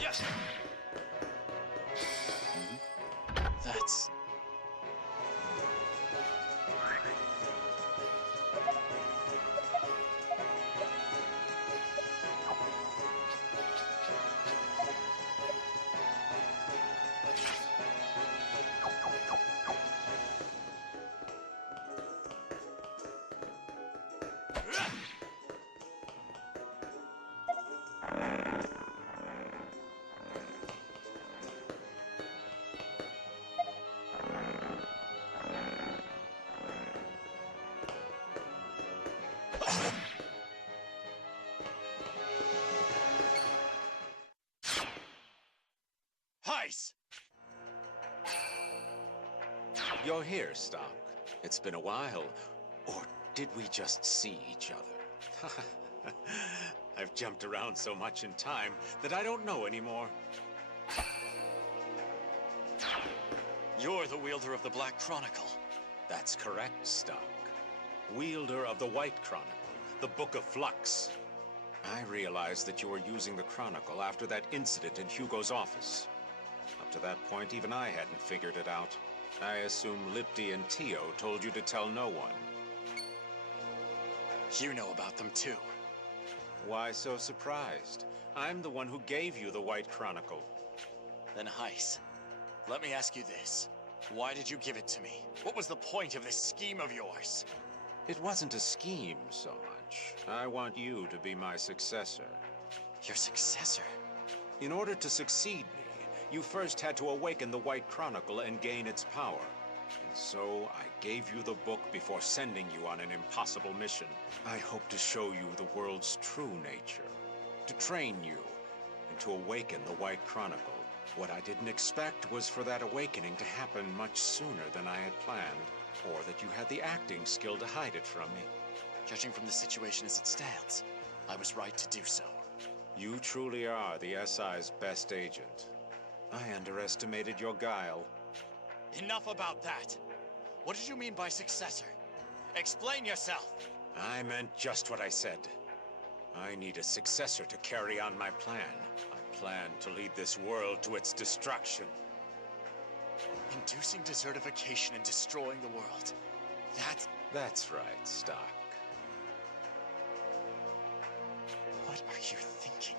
Yes. That's... heiss! You're here, Stock. It's been a while. Or did we just see each other? I've jumped around so much in time that I don't know anymore. You're the wielder of the Black Chronicle. That's correct, Stock. Wielder of the White Chronicle, the Book of Flux. I realized that you were using the Chronicle after that incident in Hugo's office. Up to that point, even I hadn't figured it out. I assume Lipti and Tio told you to tell no one. You know about them too. Why so surprised? I'm the one who gave you the White Chronicle. Then heiss, let me ask you this. Why did you give it to me? What was the point of this scheme of yours? It wasn't a scheme so much. I want you to be my successor. Your successor? In order to succeed me, you first had to awaken the White Chronicle and gain its power. And so I gave you the book before sending you on an impossible mission. I hope to show you the world's true nature, to train you, and to awaken the White Chronicle. What I didn't expect was for that awakening to happen much sooner than I had planned, or that you had the acting skill to hide it from me. Judging from the situation as it stands, I was right to do so. You truly are the SI's best agent. I underestimated your guile. Enough about that. What did you mean by successor? Explain yourself. I meant just what I said. I need a successor to carry on my plan. I plan to lead this world to its destruction. Inducing desertification and destroying the world. That's right, Stock. What are you thinking?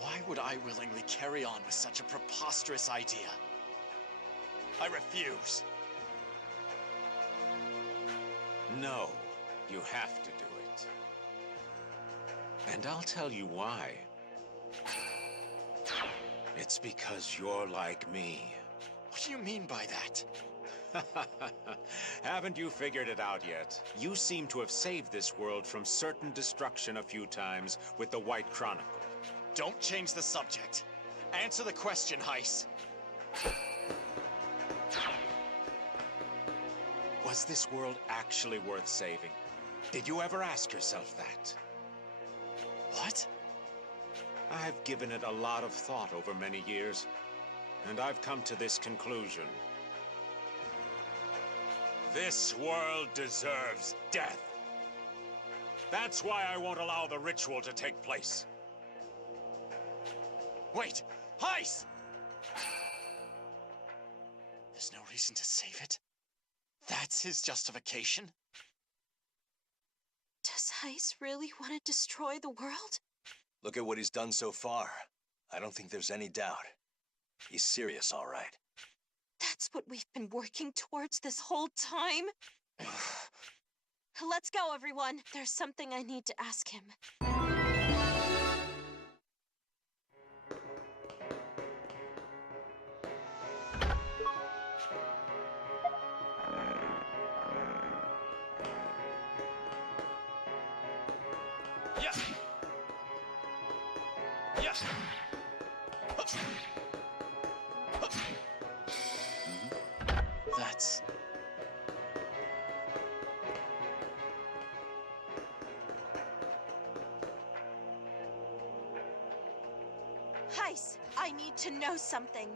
Why would I willingly carry on with such a preposterous idea? I refuse. No, you have to do it. And I'll tell you why. It's because you're like me. What do you mean by that? Haven't you figured it out yet? You seem to have saved this world from certain destruction a few times with the White Chronicle. Don't change the subject. Answer the question, heiss. Was this world actually worth saving? Did you ever ask yourself that? What? I've given it a lot of thought over many years, and I've come to this conclusion. This world deserves death. That's why I won't allow the ritual to take place. Wait! Heiss! There's no reason to save it? That's his justification? Does heiss really want to destroy the world? Look at what he's done so far. I don't think there's any doubt. He's serious, all right. That's what we've been working towards this whole time? Let's go, everyone. There's something I need to ask him. Yes! Yes! That's... Heiss, I need to know something.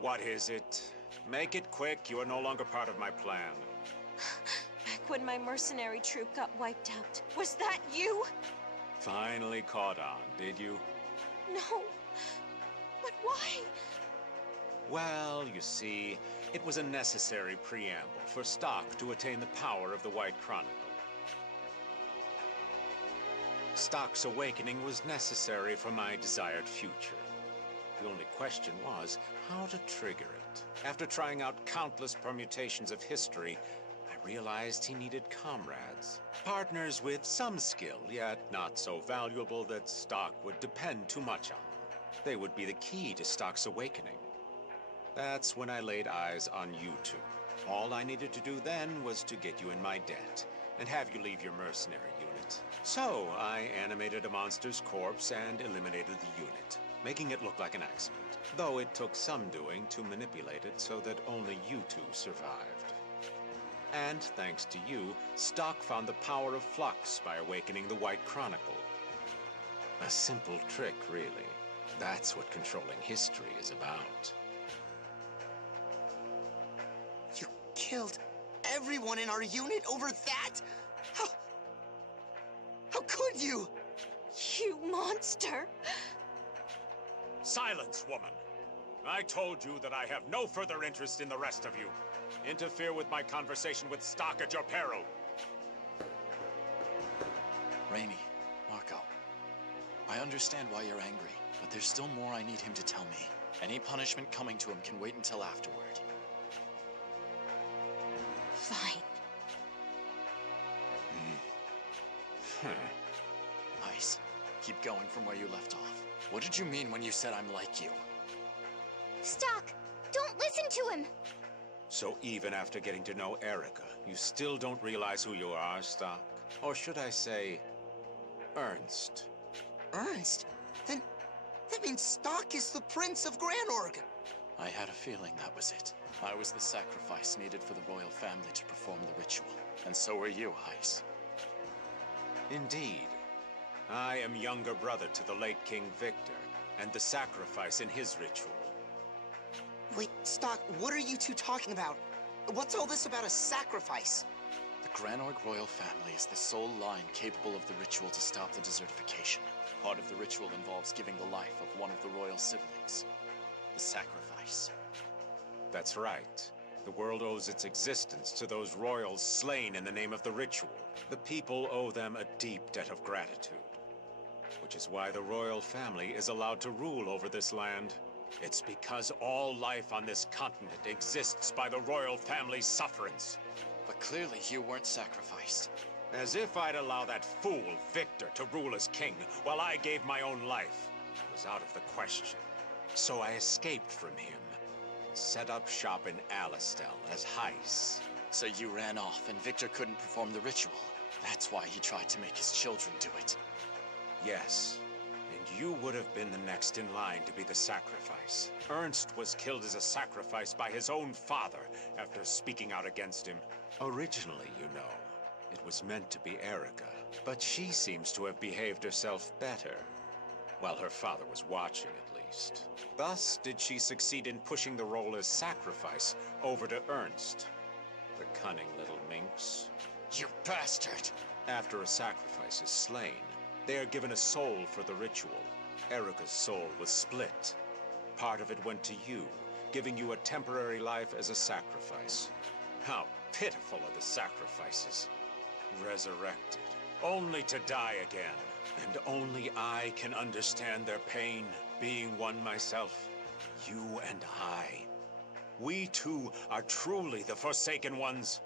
What is it? Make it quick. You are no longer part of my plan. Back when my mercenary troop got wiped out, was that you? Finally caught on, did you? No. But why? Well, you see, it was a necessary preamble for Stock to attain the power of the White Chronicle. Stock's awakening was necessary for my desired future. The only question was how to trigger it. After trying out countless permutations of history, I realized he needed comrades. Partners with some skill, yet not so valuable that Stock would depend too much on them. They would be the key to Stock's awakening. That's when I laid eyes on you two. All I needed to do then was to get you in my debt and have you leave your mercenary unit. So I animated a monster's corpse and eliminated the unit, making it look like an accident. Though it took some doing to manipulate it so that only you two survived. And thanks to you, Stock found the power of flux by awakening the White Chronicle. A simple trick, really. That's what controlling history is about. You killed everyone in our unit over that? How could you? You monster! Silence, woman! I told you that I have no further interest in the rest of you. Interfere with my conversation with Stock at your peril. Rainey, Marco, I understand why you're angry, but there's still more I need him to tell me. Any punishment coming to him can wait until afterward. Fine. Heiss, keep going from where you left off. What did you mean when you said I'm like you? Stock, don't listen to him! So even after getting to know Erica, you still don't realize who you are, Stock? Or should I say, Ernst? Ernst? Then that means Stock is the Prince of Granorg. I had a feeling that was it. I was the sacrifice needed for the royal family to perform the ritual. And so were you, Heiss. Indeed. I am younger brother to the late King Victor, and the sacrifice in his ritual. Wait, Stock, what are you two talking about? What's all this about a sacrifice? The Granorg royal family is the sole line capable of the ritual to stop the desertification. Part of the ritual involves giving the life of one of the royal siblings. The sacrifice. That's right. The world owes its existence to those royals slain in the name of the ritual. The people owe them a deep debt of gratitude. Which is why the royal family is allowed to rule over this land. It's because all life on this continent exists by the royal family's sufferance. But clearly you weren't sacrificed. As if I'd allow that fool Victor to rule as king while I gave my own life. It was out of the question. So I escaped from him and set up shop in Alastel as heiss. So you ran off and Victor couldn't perform the ritual. That's why he tried to make his children do it. Yes. And you would have been the next in line to be the sacrifice. Ernst was killed as a sacrifice by his own father after speaking out against him. Originally, you know, it was meant to be Erica, but she seems to have behaved herself better. While her father was watching, at least. Thus did she succeed in pushing the role as sacrifice over to Ernst. The cunning little minx. You bastard! After a sacrifice is slain, they are given a soul for the ritual. Erica's soul was split. Part of it went to you, giving you a temporary life as a sacrifice. How pitiful are the sacrifices. Resurrected, only to die again. And only I can understand their pain, being one myself. You and I. We two are truly the Forsaken Ones.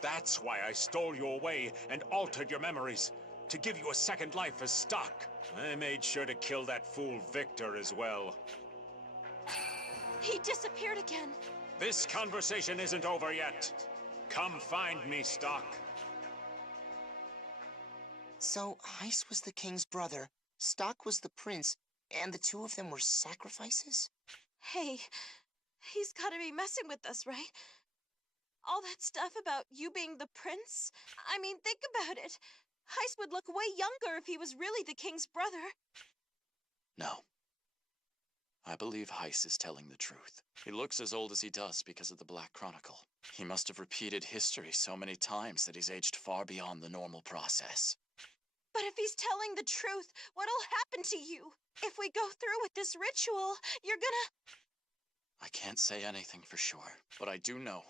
That's why I stole you away and altered your memories, to give you a second life as Stock. I made sure to kill that fool Victor as well. He disappeared again. This conversation isn't over yet. Come find me, Stock. So, heiss was the king's brother, Stock was the prince, and the two of them were sacrifices? Hey, he's gotta be messing with us, right? All that stuff about you being the prince? I mean, think about it. Heiss would look way younger if he was really the king's brother. No. I believe Heiss is telling the truth. He looks as old as he does because of the Black Chronicle. He must have repeated history so many times that he's aged far beyond the normal process. But if he's telling the truth, what'll happen to you? If we go through with this ritual, you're gonna... I can't say anything for sure, but I do know.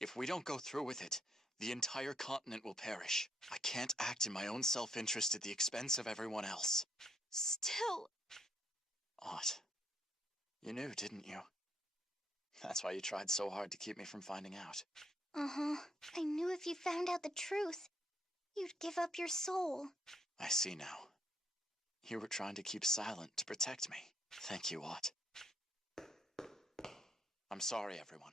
If we don't go through with it, the entire continent will perish. I can't act in my own self-interest at the expense of everyone else. Still... Odd. You knew, didn't you? That's why you tried so hard to keep me from finding out. Uh-huh. I knew if you found out the truth, you'd give up your soul. I see now. You were trying to keep silent to protect me. Thank you, Watt. I'm sorry, everyone.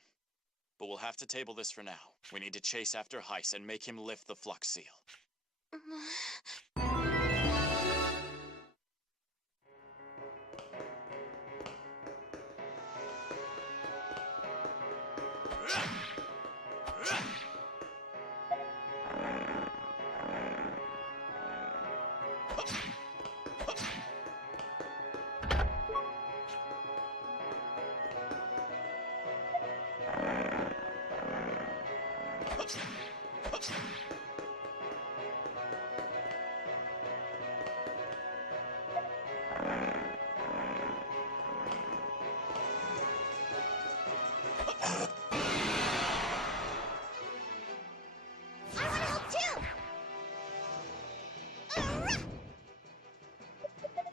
But we'll have to table this for now. We need to chase after Heiss and make him lift the flux seal.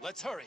Let's hurry.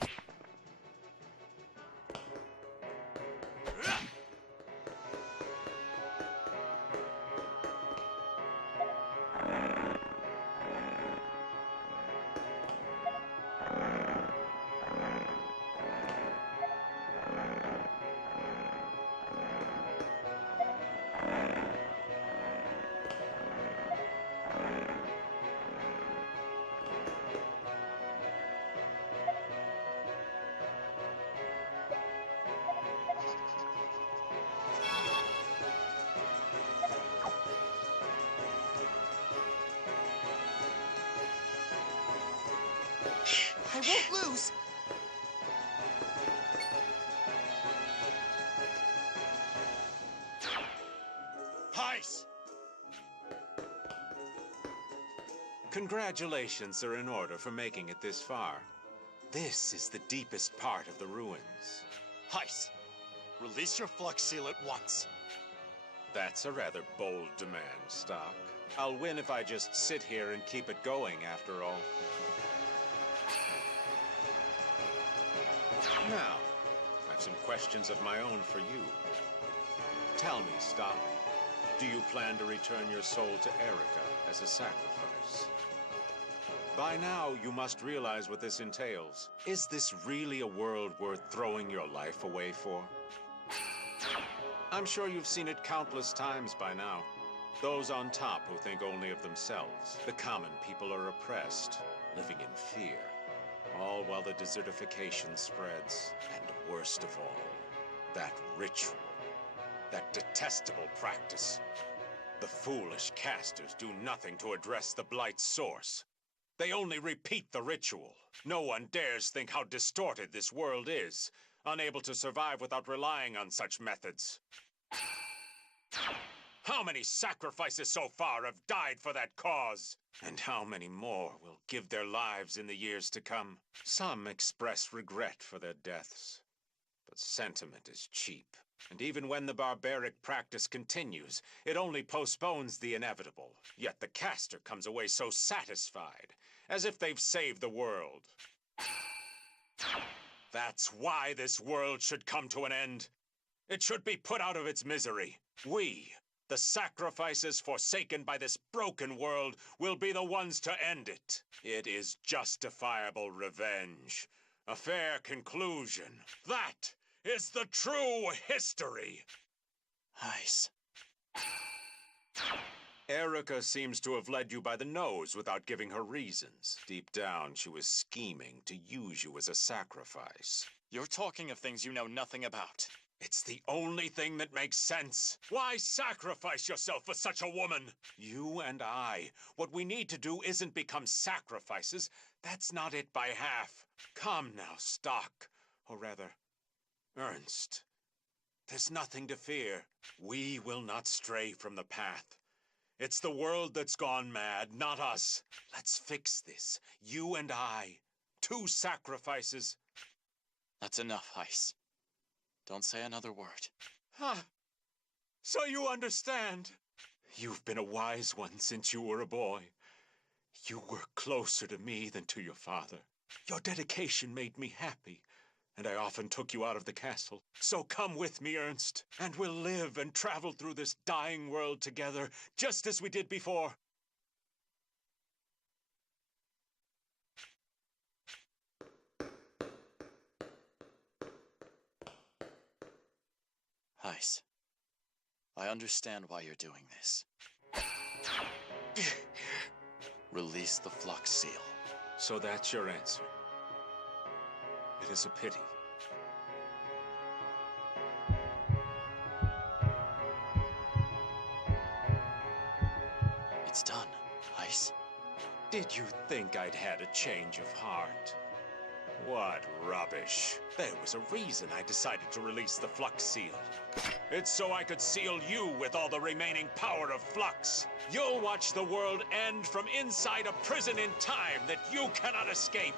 I won't lose! Heiss! Congratulations are in order for making it this far. This is the deepest part of the ruins. Heiss! Release your flux seal at once. That's a rather bold demand, Stock. I'll win if I just sit here and keep it going, after all. Now, I have some questions of my own for you. Tell me, Stock, do you plan to return your soul to Erica as a sacrifice? By now, you must realize what this entails. Is this really a world worth throwing your life away for? I'm sure you've seen it countless times by now. Those on top who think only of themselves. The common people are oppressed, living in fear. All while the desertification spreads. And worst of all, that ritual. That detestable practice. The foolish casters do nothing to address the blight's source. They only repeat the ritual. No one dares think how distorted this world is, unable to survive without relying on such methods. How many sacrifices so far have died for that cause? And how many more will give their lives in the years to come? Some express regret for their deaths. But sentiment is cheap. And even when the barbaric practice continues, it only postpones the inevitable. Yet the caster comes away so satisfied, as if they've saved the world. That's why this world should come to an end. It should be put out of its misery. We, the sacrifices forsaken by this broken world, will be the ones to end it. It is justifiable revenge. A fair conclusion. That is the true history. Heiss. Erica seems to have led you by the nose without giving her reasons. Deep down, she was scheming to use you as a sacrifice. You're talking of things you know nothing about. It's the only thing that makes sense. Why sacrifice yourself for such a woman? You and I. What we need to do isn't become sacrifices. That's not it by half. Come now, Stock. Or rather, Ernst. There's nothing to fear. We will not stray from the path. It's the world that's gone mad, not us. Let's fix this. You and I. 2 sacrifices. That's enough, Heiss. Don't say another word. Ah, so you understand. You've been a wise one since you were a boy. You were closer to me than to your father. Your dedication made me happy, and I often took you out of the castle. So come with me, Ernst, and we'll live and travel through this dying world together, just as we did before. Heiss, I understand why you're doing this. Release the flux seal. So that's your answer. It is a pity. It's done, Heiss. Did you think I'd had a change of heart? What rubbish. There was a reason I decided to release the flux seal. It's so I could seal you with all the remaining power of flux. You'll watch the world end from inside a prison in time that you cannot escape.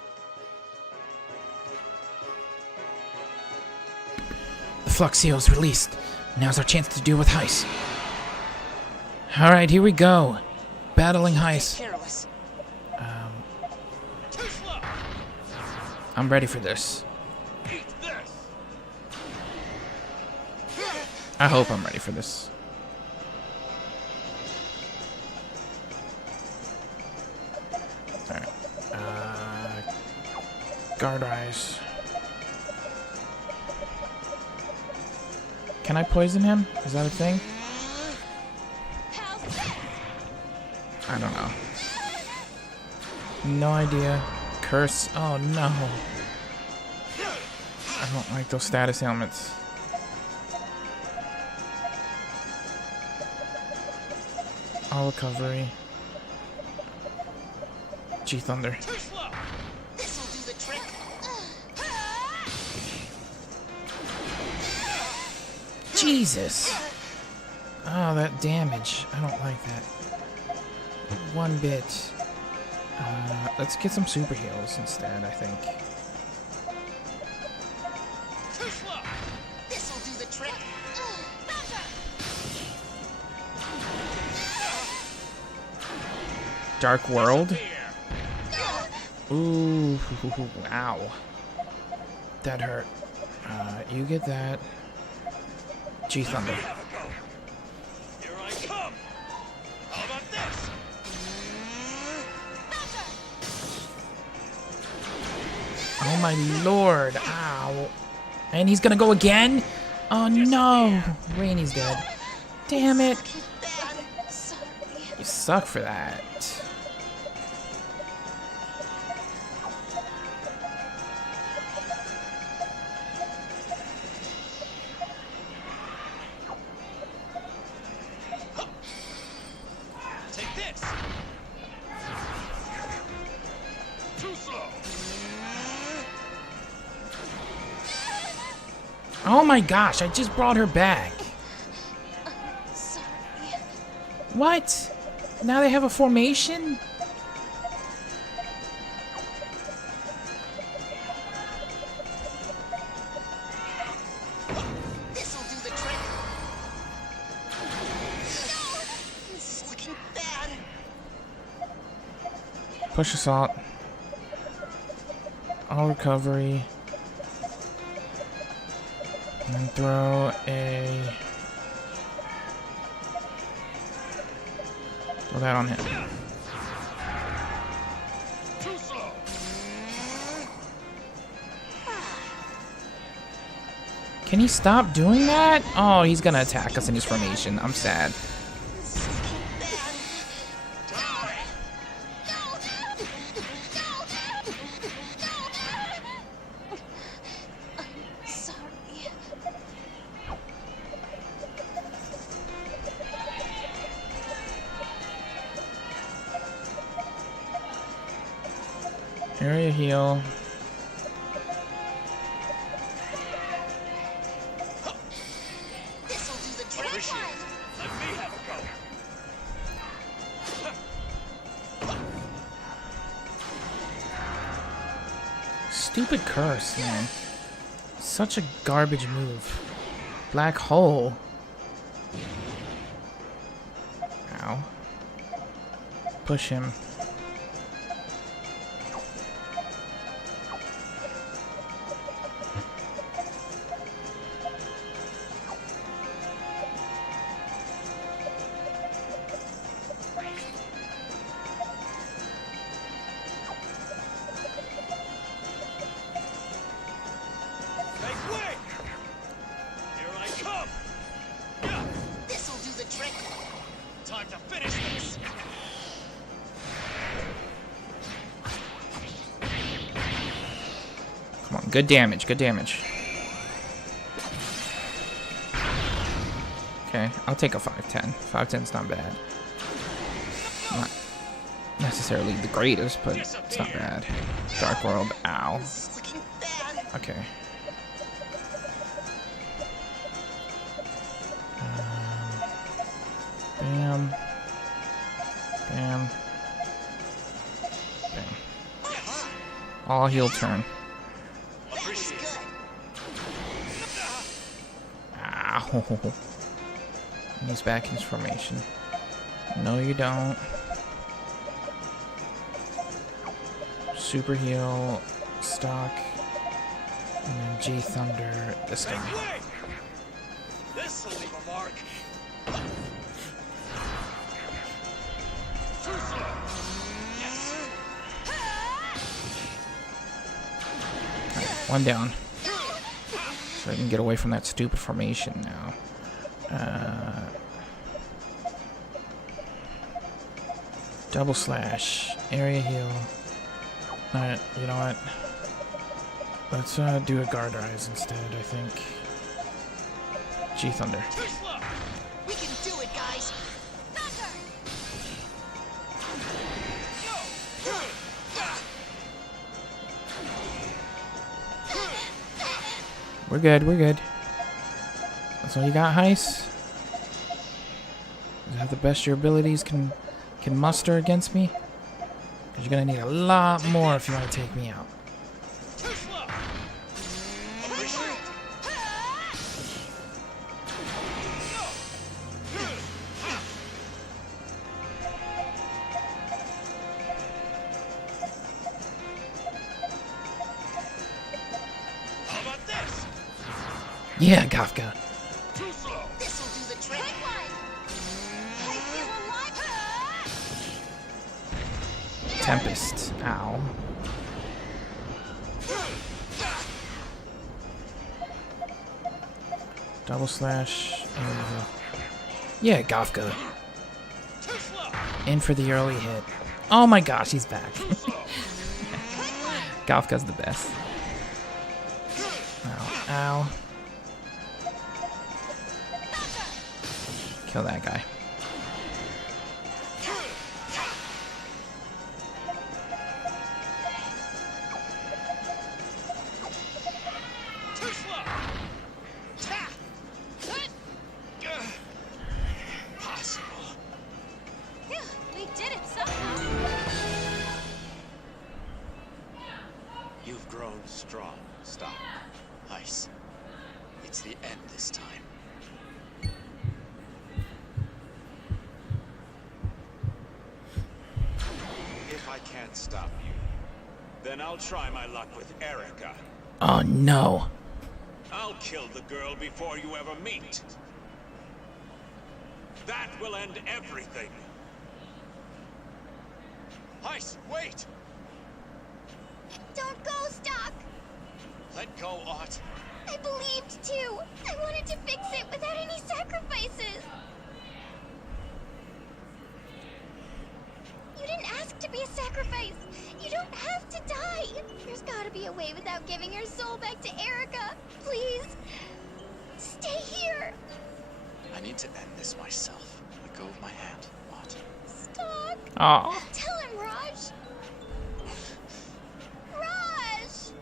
The flux seal is released. Now's our chance to deal with Heiss. Alright, here we go. Battling Heiss. Careless. I'm ready for this. I hope I'm ready for this. Alright. Guard eyes. Can I poison him? Is that a thing? I don't know. No idea. Curse. Oh no. I don't like those status ailments. All recovery. G-Thunder. This'll do the trick. Jesus! Oh, that damage. I don't like that. One bit. Let's get some super heals instead, I think. This'll do the trick. Dark World? Ooh, ow. That hurt. You get that. G-Thunder. Here I come. How about this? Oh my lord, ow. And he's gonna go again? Oh no! Rainy's dead. Damn it! You suck for that. Take this. Too slow. Oh my gosh, I just brought her back. What? Now they have a formation? This'll do the trick. This is looking bad. Push assault. All recovery. And throw a... Throw that on him. Too slow. Can he stop doing that? Oh, he's gonna attack us in his formation. I'm sad. This is looking bad. Sorry. Area heal. This'll do the trick. Let me have a go. Stupid curse, man. Such a garbage move. Black hole. Ow. Push him. Good damage, good damage. Okay, I'll take a 5-10. 5-10's not bad. Not necessarily the greatest, but it's not bad. Dark World, ow. Okay. Bam. Bam. Bam. All heal turn. Ow. He's back in his formation. No, you don't. Super heal, stock, and then G Thunder this guy. This'll leave a mark. Right, one down. So I can get away from that stupid formation now. Double slash, area heal. Alright, you know what? Let's do a guard rise instead, I think. G Thunder. We can do it, guys. We're good, we're good. That's all you got, heiss? Is that the best your abilities can muster against me? Because you're gonna need a lot more if you want to take me out. Yeah, Kafka. This'll do the trick. Tempest. Ow. Double slash. Yeah, Kafka. In for the early hit. Oh my gosh, he's back. Kafka's the best. Ow. Ow. Kill that guy. We did it somehow. You've grown strong, Stock. Heiss. It's the end this time. If I can't stop you, then I'll try my luck with Erica. Oh no. I'll kill the girl before you ever meet. That will end everything. Heiss, wait! Don't go, Stock! Let go, Aut. I believed too. I wanted to fix it without any sacrifices. You didn't ask to be a sacrifice. You don't have to die. There's gotta be a way without giving your soul back to Erica. Please. Stay here. I need to end this myself. Let go of my hand, Aut. Stock. Oh. Tell him, Raj. Raj!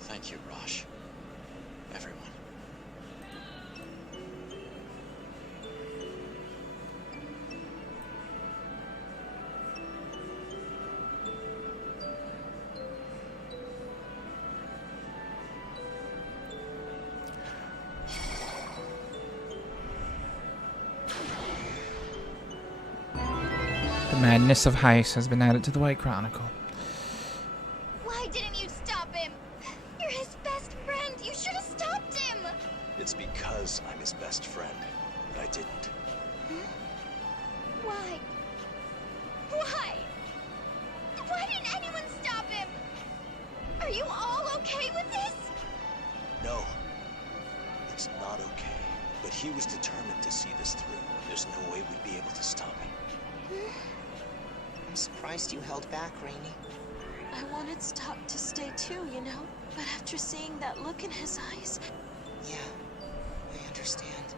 Thank you, Raj. Everyone. The madness of heiss has been added to the White Chronicle. Why didn't you stop him? You're his best friend. You should have stopped him. It's because I'm his best friend that I didn't. Why? Why? Why didn't anyone stop him? Are you all okay with this? No. It's not okay. But he was determined to see this through. There's no way we'd be able to stop him. I'm surprised you held back, Rainey. I wanted Stock to stay too, you know? But after seeing that look in his eyes... Yeah, I understand.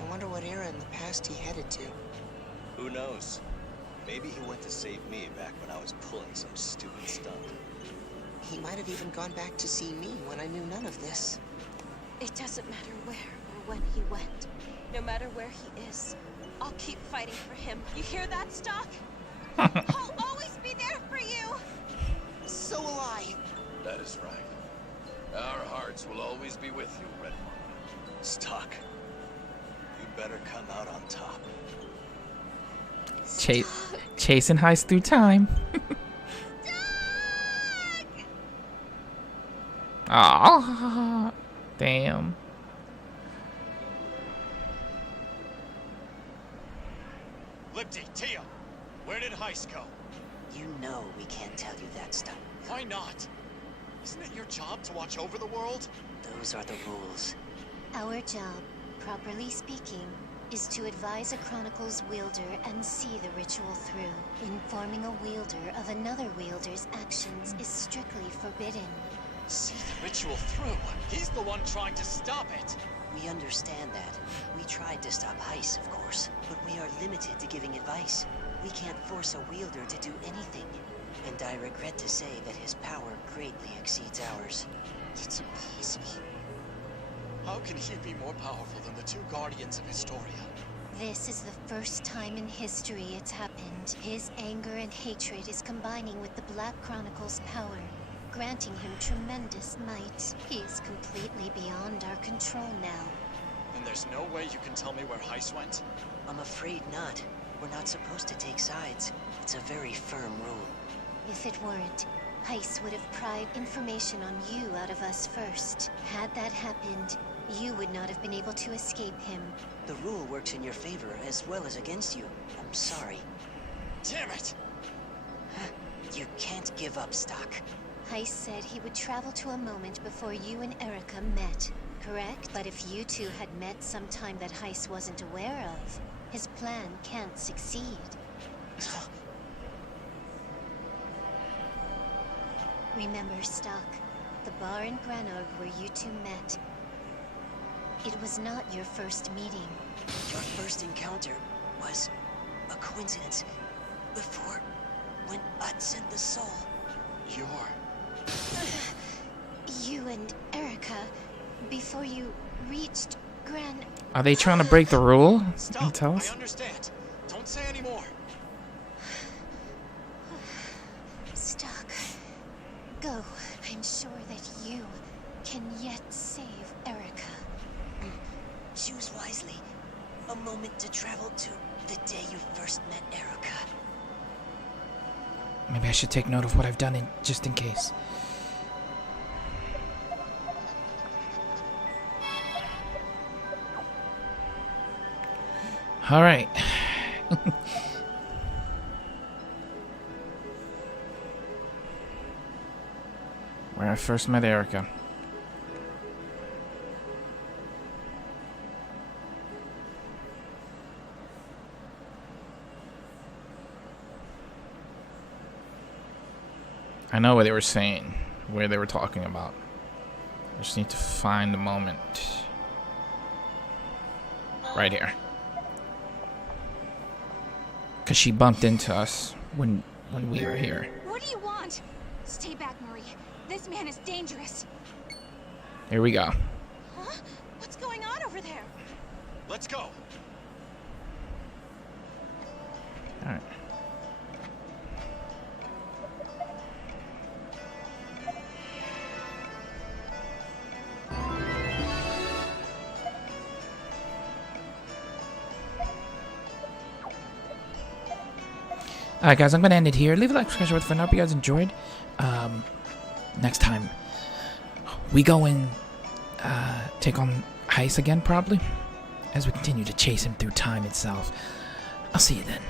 I wonder what era in the past he headed to. Who knows? Maybe he went to save me back when I was pulling some stupid stunt. He might have even gone back to see me when I knew none of this. It doesn't matter where or when he went. No matter where he is, I'll keep fighting for him. You hear that, Stock? I'll always be there for you! So will I! That is right. Our hearts will always be with you, Red Mama. Stock, you better come out on top. Chasing heiss through time. Ah, damn. Lipty, Tia, where did heiss go? You know we can't tell you that stuff. Why not? Isn't it your job to watch over the world? Those are the rules. Our job, properly speaking, is to advise a Chronicle's wielder and see the ritual through. Informing a wielder of another wielder's actions is strictly forbidden. See the ritual through. He's the one trying to stop it. We understand that. We tried to stop heiss, of course, but we are limited to giving advice. We can't force a wielder to do anything. And I regret to say that his power greatly exceeds ours. It's impossible. How can he be more powerful than the two guardians of Historia? This is the first time in history it's happened. His anger and hatred is combining with the Black Chronicle's power, granting him tremendous might. He is completely beyond our control now. And there's no way you can tell me where heiss went? I'm afraid not. We're not supposed to take sides. It's a very firm rule. If it weren't, heiss would have pried information on you out of us first. Had that happened, you would not have been able to escape him. The rule works in your favor as well as against you. I'm sorry. Damn it! You can't give up, Stock. Heiss said he would travel to a moment before you and Erica met, correct? But if you two had met sometime that Heiss wasn't aware of, his plan can't succeed. Remember, Stock, the bar in Granog where you two met. It was not your first meeting. Your first encounter was a coincidence. Before, when Ut sent the soul. You and Erica, before you reached Are they trying to break the rule? Stop! Tell us. I understand. Don't say any more. Stock, go. I'm sure that you can yet save Erica. Choose wisely. A moment to travel to the day you first met Erica. Maybe I should take note of what I've done just in case. All right. Where I first met Erica. I know what they were saying, where they were talking about. I just need to find the moment. Right here. Because she bumped into us when we were here. What do you want? Stay back, Marie. This man is dangerous. Here we go. Huh? What's going on over there? Let's go. Alright. Alright, guys, I'm going to end it here. Leave a like, subscribe, for now. Hope you guys enjoyed. Next time, we go and take on Heiss again, probably, as we continue to chase him through time itself. I'll see you then.